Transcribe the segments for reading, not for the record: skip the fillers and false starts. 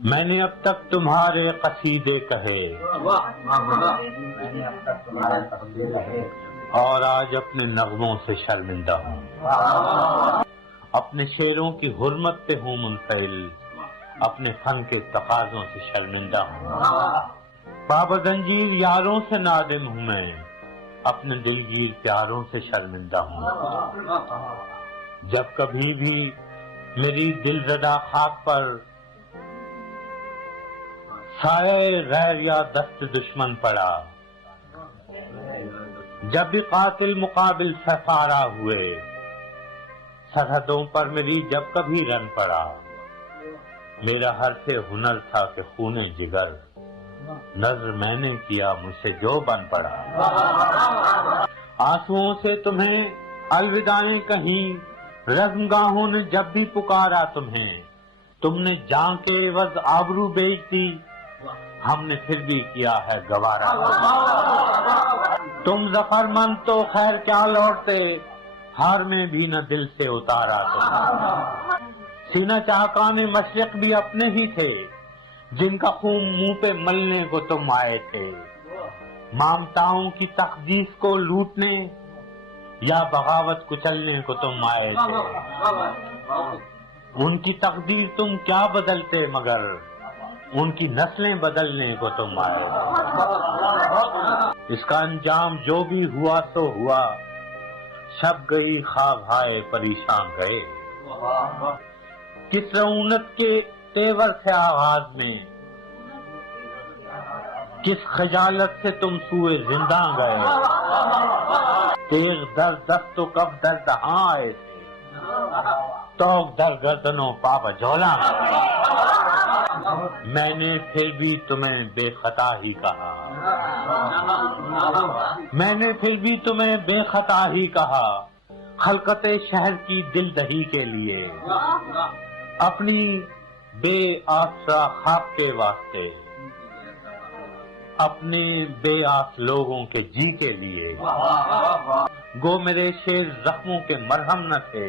میں نے اب تک تمہارے قصیدے کہے اور آج اپنے نغموں سے شرمندہ ہوں، اپنے شعروں کی حرمت پہ ہوں منفعل، اپنے فن کے تقاضوں سے شرمندہ ہوں، بابا زنجیر یاروں سے نادم ہوں میں، اپنے دلگیر پیاروں سے شرمندہ ہوں۔ جب کبھی بھی میری دل زدہ خاک پر سایہ غیر یا دست دشمن پڑا، جب بھی قاتل مقابل سفارا ہوئے، سرحدوں پر میری جب کبھی رن پڑا، میرا ہر سے ہنر تھا کہ خون جگر نظر میں نے کیا مجھ سے جو بن پڑا۔ آنسوؤں سے تمہیں الوداعیں کہیں، رزمگاہوں نے جب بھی پکارا تمہیں، تم نے جان کے عوض آبرو بیچ دی، ہم نے پھر بھی کیا ہے گوارا۔ تم ظفر مند تو خیر کیا لوٹتے، ہار میں بھی نہ دل سے اتارا تم۔ سینہ چاکان مشرق بھی اپنے ہی تھے، جن کا خون منہ پہ ملنے کو تم آئے تھے، مامتاؤں کی تقدیس کو لوٹنے یا بغاوت کچلنے کو تم آئے تھے۔ ان کی تقدیر تم کیا بدلتے مگر ان کی نسلیں بدلنے کو تم آئے۔ اس کا انجام جو بھی ہوا تو ہوا، شب گئی خواب ہائے پریشان گئے۔ کس رعونت کے تیور سے آغاز میں، کس خجالت سے تم سوئے زندہ گئے، تیغ در دست و کب در دہاں آئے تھے، توق در گردنوں پا بجولا۔ میں نے پھر بھی تمہیں بے خطا ہی کہا، میں نے پھر بھی تمہیں بے خطا ہی کہا، خلقت شہر کی دل دہی کے لیے، اپنی بے آسرا خواب کے واسطے، اپنے بے آس لوگوں کے جی کے لیے۔ گو میرے شعر زخموں کے مرہم نہ تھے،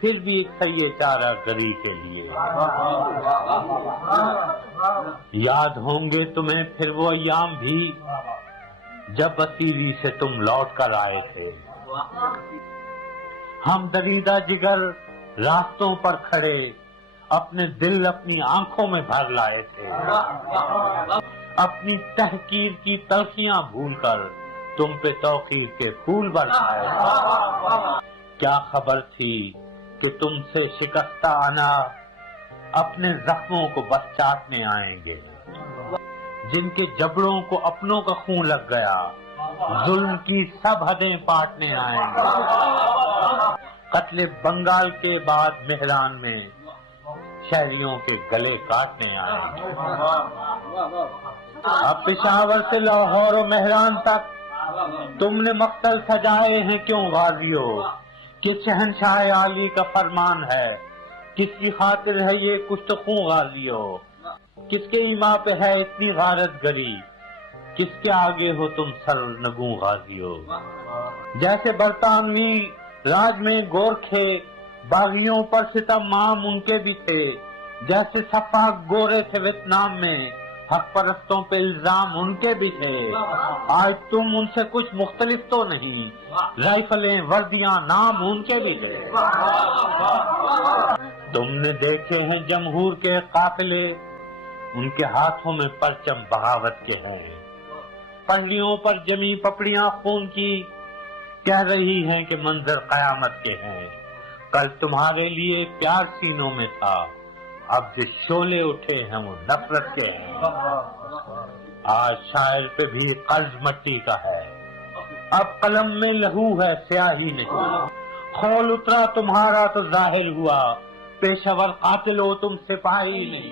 پھر بھی ایک سیے چارہ گری کے لیے۔ یاد ہوں گے تمہیں پھر وہ ایام بھی، جب اسیری سے تم لوٹ کر آئے تھے، ہم دریدہ جگر راستوں پر کھڑے، اپنے دل اپنی آنکھوں میں بھر لائے تھے، اپنی تحقیر کی تلخیاں بھول کر تم پہ توقیر کے پھول برسائے تھے۔ کیا خبر تھی کہ تم سے شکستہ انا اپنے زخموں کو بس چاٹنے آئیں گے، جن کے جبڑوں کو اپنوں کا خون لگ گیا، ظلم کی سب حدیں پاٹنے آئیں گے۔ قتل بنگال کے بعد مہران میں شہریوں کے گلے کاٹنے آئیں گے۔ اب پشاور سے لاہور و مہران تک تم نے مقتل سجائے ہیں کیوں غازیوں، کس شہنشاہ عالی کا فرمان ہے، کس کی خاطر ہے یہ کشت خوں غازیوں، کس کے ایما پہ ہے اتنی غارت گری، کس کے آگے ہو تم سر نگوں غازیوں۔ جیسے برطانوی راج میں گورکھے باغیوں پر ستم عام ان کے بھی تھے، جیسے سفاک گورے تھے ویتنام میں حق پرستوں پہ الزام ان کے بھی تھے۔ آج تم ان سے کچھ مختلف تو نہیں، رائفلیں وردیاں نام ان کے بھی تھے۔ تم نے دیکھے ہیں جمہور کے قافلے، ان کے ہاتھوں میں پرچم بغاوت کے ہیں، پنڈلیوں پر جمی پپڑیاں خون کی کہہ رہی ہیں کہ منظر قیامت کے ہیں۔ کل تمہارے لیے پیار سینوں میں تھا، اب جو شعلے اٹھے ہیں وہ نفرت کے ہیں۔ آج شاعر پہ بھی قرض مٹی کا ہے، اب قلم میں لہو ہے سیاہی نہیں، خول اترا تمہارا تو ظاہر ہوا، پیشہ ور قاتل ہو تم سپاہی نہیں۔